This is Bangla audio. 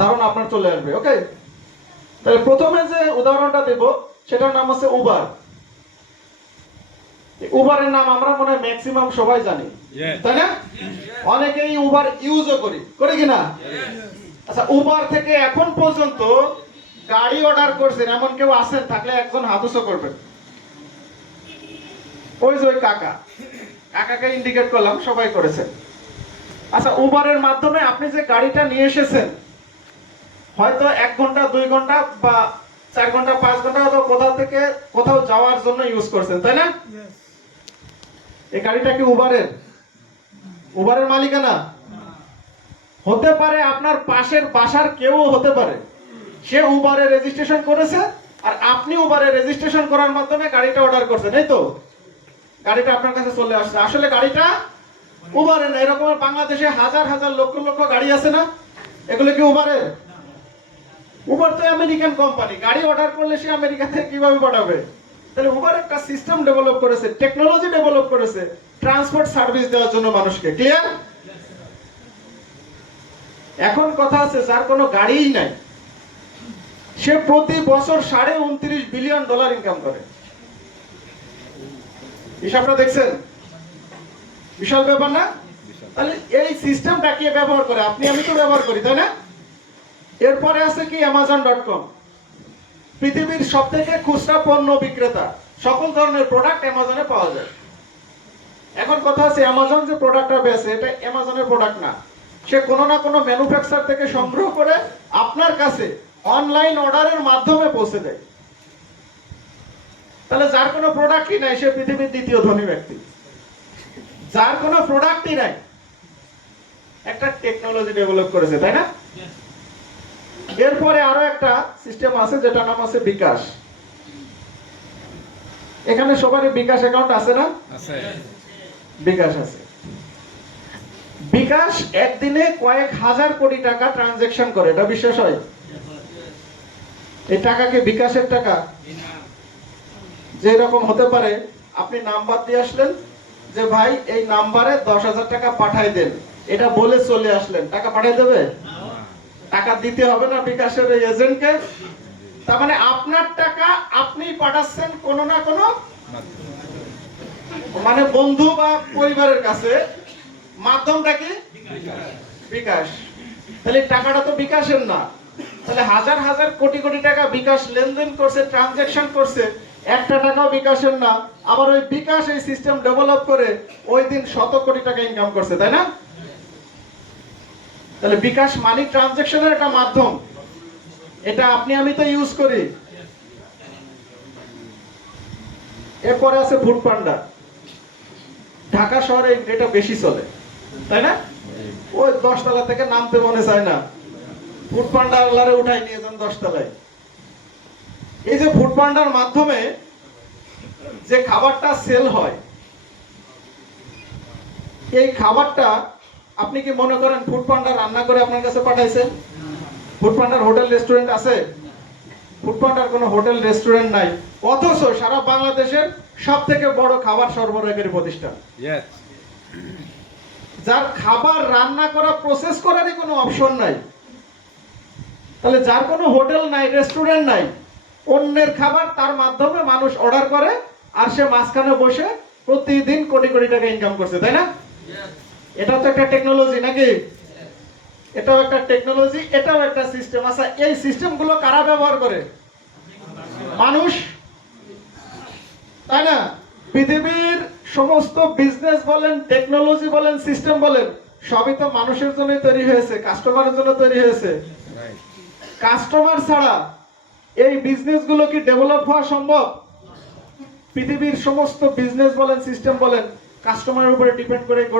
ধারণা আপনার চলে আসবে। ওকে, তাহলে প্রথমে যে উদাহরণটা দেব সেটার নাম হচ্ছে উবার। উবারের নাম আমরা মনে হয় ম্যাক্সিমাম সবাই জানি, তাই না? অনেকেই উবার ইউজও করি কিনা? আচ্ছা, উবার থেকে এখন পর্যন্ত গাড়ি অর্ডার করছেন এমন কেউ আছেন? থাকলে একজন হাত উঁচু করবেন। ওই যে ওই কাকাকে ইন্ডিকেট করলাম, সবাই করেছেন। আচ্ছা, উবারের মাধ্যমে আপনি যে গাড়িটা নিয়ে এসেছেন, হয়তো 1 ঘন্টা 2 ঘন্টা বা 4 ঘন্টা 5 ঘন্টা হয়তো কোথাও থেকে কোথাও যাওয়ার জন্য ইউজ করছেন, তাই না? এই গাড়িটা কি উবারের মালিকানা? হতে পারে আপনার পাশের বাসার কেউ হতে পারে, সে উবারে রেজিস্ট্রেশন করেছে আর আপনি উবারে রেজিস্ট্রেশন করার মাধ্যমে গাড়িটা অর্ডার করছেন, এই তো গাড়িটা আপনার কাছে চলে আসছে। আসলে গাড়িটা উবারে না। এরকম বাংলাদেশে হাজার হাজার লক্ষ লক্ষ গাড়ি আছে না? এগুলো কি উবারের? উবার তো আমেরিকান কোম্পানি, গাড়ি অর্ডার করলে সে আমেরিকা থেকে কিভাবে পাঠাবে? তাহলে উবার একটা সিস্টেম ডেভেলপ করেছে, টেকনোলজি ডেভেলপ করেছে ট্রান্সপোর্ট সার্ভিস দেওয়ার জন্য মানুষকে। ক্লিয়ার? এখন কথা আছে, যার কোনো গাড়িই নাই সে প্রতি বছর $29.5 বিলিয়ন ইনকাম করে। হিসাবটা দেখছেন? বিশাল ব্যাপার না? তাহলে এই সিস্টেমটা কে ব্যবহার করে? আপনি আমি তো ব্যবহার করি, তাই না? এরপরে আছে কি Amazon.com, পৃথিবীর সবথেকে খুচরা পণ্য বিক্রেতা। সকল ধরনের প্রোডাক্ট অ্যামাজনে পাওয়া যায়। এখন কথা আছে, অ্যামাজন যে প্রোডাক্টটা বেচে এটা অ্যামাজনের প্রোডাক্ট না, সে কোনো না কোনো ম্যানুফ্যাকচার থেকে সংগ্রহ করে আপনার কাছে অনলাইন অর্ডারের মাধ্যমে পৌঁছে দেয়। তাহলে যার কোনো প্রোডাক্টই নাই সে পৃথিবীর দ্বিতীয় ধনী ব্যক্তি। যার কোনো প্রোডাক্টই নাই, একটা টেকনোলজি ডেভেলপ করেছে, তাই না? এরপরে আরো একটা সিস্টেম আছে যেটা নাম আছে বিকাশ। এখানে সবারই বিকাশ অ্যাকাউন্ট আছে না? আছে। বিকাশ আছে। বিকাশ একদিনে কয়েক হাজার কোটি টাকা ট্রানজাকশন করে, এটা বিশ্বাস হয়? এই টাকা কি বিকাশের টাকা? যে রকম হতে পারে আপনি নাম্বার দিয়ে আসলেন যে ভাই এই নাম্বারে 10,000 টাকা পাঠাই দেন, এটা বলে চলে আসলেন, টাকা পাঠিয়ে দেবে? টাকা দিতে হবে না বিকাশের এই এজেন্টকে? তার মানে আপনার টাকা আপনি পাঠাচ্ছেন কোনো না কোনো মানে বন্ধু বা পরিবারের কাছে, মাধ্যমটা কি? বিকাশ। তাহলে টাকাটা তো বিকাশের না। তাহলে হাজার হাজার কোটি কোটি টাকা বিকাশ লেনদেন করছে, ট্রানজাকশন করছে, একটা টাকাও বিকাশের না। আবার ওই বিকাশ এই সিস্টেম ডেভেলপ করে ওই দিন শত কোটি টাকা ইনকাম করছে, তাই না? তাহলে বিকাশ মানি ট্রানজাকশনের একটা মাধ্যম, এটা আপনি আমি তো ইউজ করি। এরপরে আছে ফুড পান্ডা। ঢাকা শহরে এটা বেশি চলে, তাই না? ওই 10 তলা থেকে নামতে মনে চায় না, ফুড পান্ডা আল্লাহরে উঠাই নিয়ে যান 10 তলায়। এই যে ফুড পান্ডার মাধ্যমে যে খাবারটা সেল হয়, এই খাবারটা আপনি কি মনে করেন ফুড পান্ডা রান্না করে আপনার কাছে পাঠাইছে? ফুড পান্ডার হোটেল রেস্টুরেন্ট আছে? ফুড পান্ডার কোনো হোটেল রেস্টুরেন্ট নাই, অথচ সারা বাংলাদেশের সবথেকে বড় খাবার সরবরাহকারী প্রতিষ্ঠান। যার খাবার রান্না করা, প্রসেস করারই কোনো অপশন নাই। তাহলে যার কোনো হোটেল নাই, রেস্টুরেন্ট নাই, অন্যের খাবার তার মাধ্যমে মানুষ অর্ডার করে আর সে মাঝখানে বসে প্রতিদিন কোটি কোটি টাকা ইনকাম করছে, তাই না? এটা তো একটা টেকনোলজি নাকি? এটাও একটা টেকনোলজি, এটাও একটা সিস্টেম। আচ্ছা, এই সিস্টেমগুলো কারা ব্যবহার করে? মানুষ, তাই না? পৃথিবীর সমস্ত বিজনেস বলেন, টেকনোলজি বলেন, সিস্টেম বলেন, সবই তো মানুষের জন্যই তৈরি হয়েছে, কাস্টমারের জন্য তৈরি হয়েছে। কাস্টমার ছাড়া এই বিজনেসগুলো কি ডেভেলপ হওয়া সম্ভব? পৃথিবীর সমস্ত বিজনেস বলেন, সিস্টেম বলেন, কাস্টমারের উপরে ডিপেন্ড করে